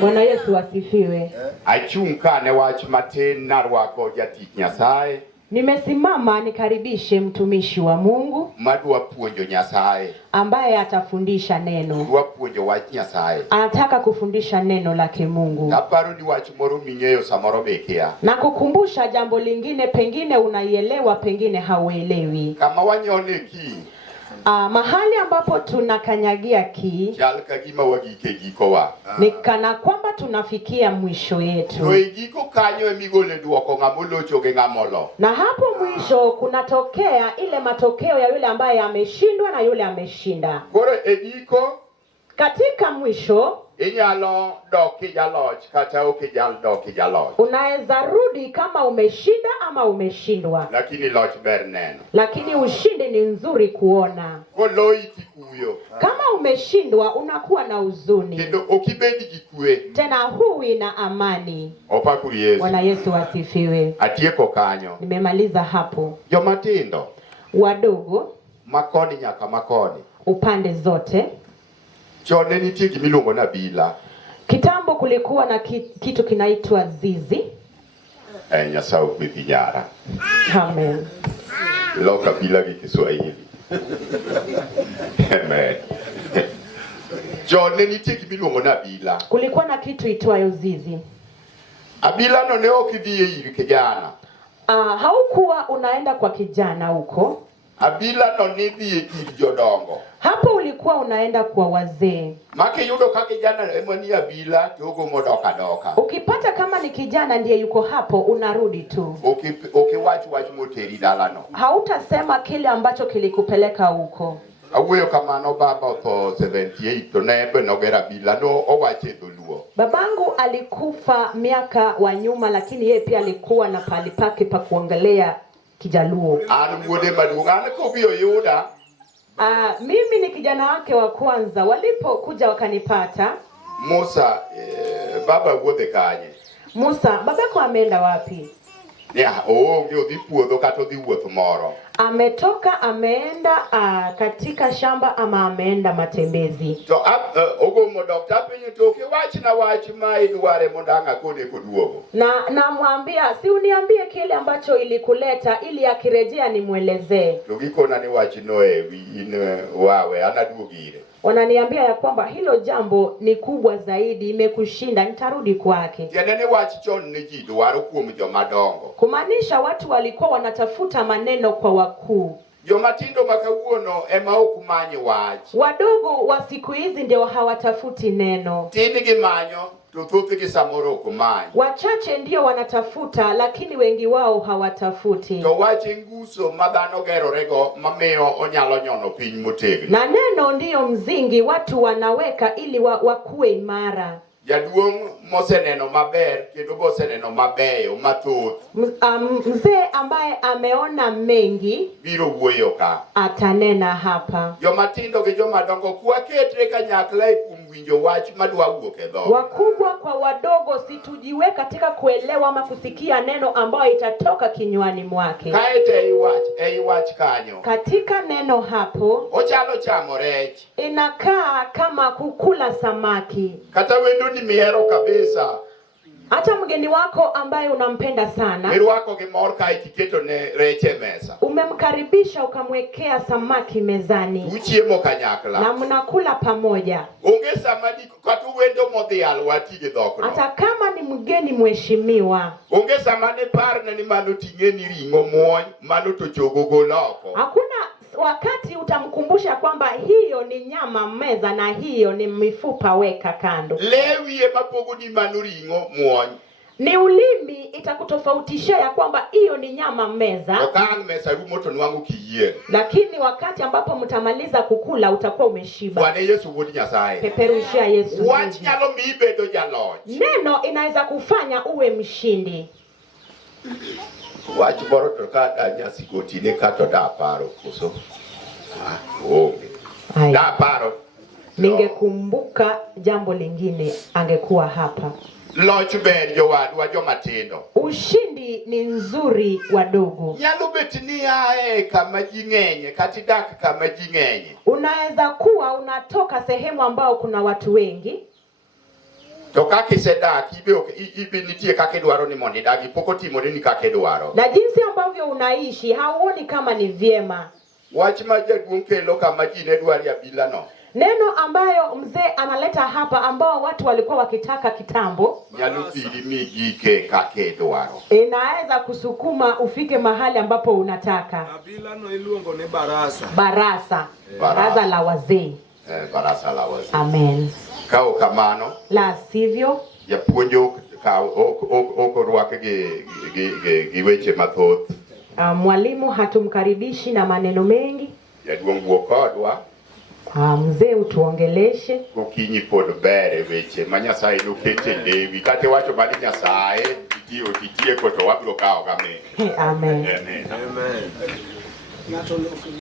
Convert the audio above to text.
Bwana Yesu asifiwe. Achunka ne wach matin narwako jatich Nyasaye. Nimesimama nikaribishe mtumishi wa Mungu madwa puonjo Nyasaye, ambaye atafundisha neno. Dwa puonjo wach Nyasaye. Anataka kufundisha neno lake Mungu. Naparo ni wach moro ming'eyo samoro bekia. Na kukumbusha jambo lingine pengine unaielewa pengine hauelewi. Kama wanyone ki mahali ambapo tunakanyagia ki chalka gima wagike gikowa. Ni kana kwamba tunafikia mwisho yetu. No igiko kanyo emigole duoko ngamolocho ge ngamolo. Na hapo mwisho kunatokea ile matokeo ya yule ambaye ameshindwa na yule ameshinda. Koro egiko katika mwisho inyalo doki jaloch kata okijal doki jaloch. Unaweza rudi kama umeshinda ama umeshindwa. Lakini loch ber neno. Lakini ushindi ni nzuri kuona. Koloi kikuyo. Kama umeshindwa unakuwa na huzuni. Kendo okibedi kikue. Tena huwi na amani. Opakuru Yesu. Bwana Yesu asifiwe. Atieko kanyo. Nimemaliza hapo. Jomatindo. Wadogo. Makoni nyaka makoni. Upande zote. Chone nitie gimilongo na bila. Kitambo kulikuwa na kitu kinaitwa zizi. Nyasaye kupinyara. Amen. Loka bila Kiswahili. Amen. Chone nitie gimilongo na bila. Kulikuwa na kitu itwayo zizi. Abila no ne okidhie iri kijana. Haukuwa unaenda kwa kijana huko. Abila no nidhie iri jodongo. Hapo ulikuwa unaenda kwa wazee. Make yudo kaka kijana emoni abila togo modoka doka. Ukipata kama ni kijana ndiye yuko hapo unarudi tu. Wach moteri dalano. Hautasema kile ambacho kilikupeleka huko. Awuyo kamano baba otho 78 to nebe nogera bila no owache dholuo. Babangu alikufa miaka wa nyuma lakini yeye pia alikuwa na pali pake pa kuongelea Kijaluo. Wuode maduong' ko biyo yuda. Mimi ni kijana wake wa kwanza. Walipokuja wakanipata. Musa baba wuode kanye. Musa, babako ameenda wapi? Ndio puodho kata odhi wuoth moro. Ametoka ameenda katika shamba ama ameenda matembezi. To ogomo dokta penyo toke wach ma idware mondanga kone koduogo. Na mwambia si uniambie kile ambacho ilikuleta ili akirejea nimuelezee. To gikona ni wach no wawe anaduogire. Wananiambia ya kwamba hilo jambo ni kubwa zaidi, imekushinda, nitarudi kwake. Yanene wach chon ne ji dwaro kuom jomadongo. Kumaanisha watu walikuwa wanatafuta maneno kwa wakuu. Jomatindo makawuono ema okumanye wach. Wadogo wa siku hizi ndio hawatafuti neno. Tini gimanyo to thothgi samoro okumanye. Wachache ndio wanatafuta lakini wengi wao hawatafuti. To wache nguso madhano gerorego mamiyo onyalo nyono piny motegno. Na neno ndio mzingi watu wanaweka ili wakue imara. Jaduong' moseneno maber kendo moseneno mabeyo mathoth. Mzee ambaye ameona mengi Biro wuoyo ka. atanena hapa. Jomatindo gi jomadongo kwaketre kanyakla e kuom winjo wach madwa wuok e dhoge. Wakubwa kwa wadogo, situjiwe katika kuelewa ama kusikia neno ambayo itatoka kinywani mwake. Kaete ei wach kanyo. Katika neno hapo Ochalo chamo rech. inakaa kama kukula samaki. Kata wendo ni mihero kabisa. Hata mgeni wako ambaye unampenda sana, Mirwako gi mor ka itiketo ne rech e mesa. umemkaribisha ukamwekea samaki mezani Uchiemo kanyakla. na mnakula pamoja. Onge samadi kata wendo modhi alwati gi dhokno. Hata kama ni mgeni mheshimiwa, Onge samane parne ni mano ting'e ni ring'o muony mano to chogo goloko. hakuna wakati utamkumbusha kwamba hiyo ni nyama meza na hiyo ni mifupa weka kando. Lewi ema pogo ni mano ring'o muony. Ni ulimi itakutofautisha ya kwamba hiyo ni nyama meza, Okang' mesa rumo to nwangu kiyier. lakini wakati ambapo mtamaliza kukula utakuwa umeshiba. Wane Yesu wuod Nyasaye. Peperushia Yesu. Wach nyalo miyi bedo jaloch. Neno inaweza kufanya uwe mshindi. Wach moro to ka nyasi gotine kato da paro koso. Onge. Hai. Da paro. Ningekumbuka jambo lingine angekuwa hapa. Loch ber jowadwa jomatindo. Ushindi ni nzuri wadogo. Nyalo bet ni ae kama ji ng'enye kata idak kama ji ng'enye. Unaweza kuwa unatoka sehemu ambao kuna watu wengi, To kaka isedak ibe nitie kaka idwaro ni mondo idagi pok otimore ni kaka idwaro. na jinsi ambavyo unaishi hauoni kama ni vyema. Wach ma jaduong' kelo kama ji ne dwari abila no. Neno ambayo mzee analeta hapa ambao watu walikuwa wakitaka kitambo, Nyalo dhiri migike kaka idwaro. inaweza kusukuma ufike mahali ambapo unataka. Abila no iluongo ni barasa. Baraza la wazee. Barasa la wazee. Amen. Kao kamano. La sivyo Japuonjo ka oko rwake gi weche mathoth. mwalimu hatumkaribishi na maneno mengi. Jaduong' wuok kodwa. Mzee utuongeleshe. Okinyi pod bere weche ma Nyasaye nokete Lewi. Kata wacho mani Nyasaye itieko to wabiro kawo game. Amen. Amen. Amen.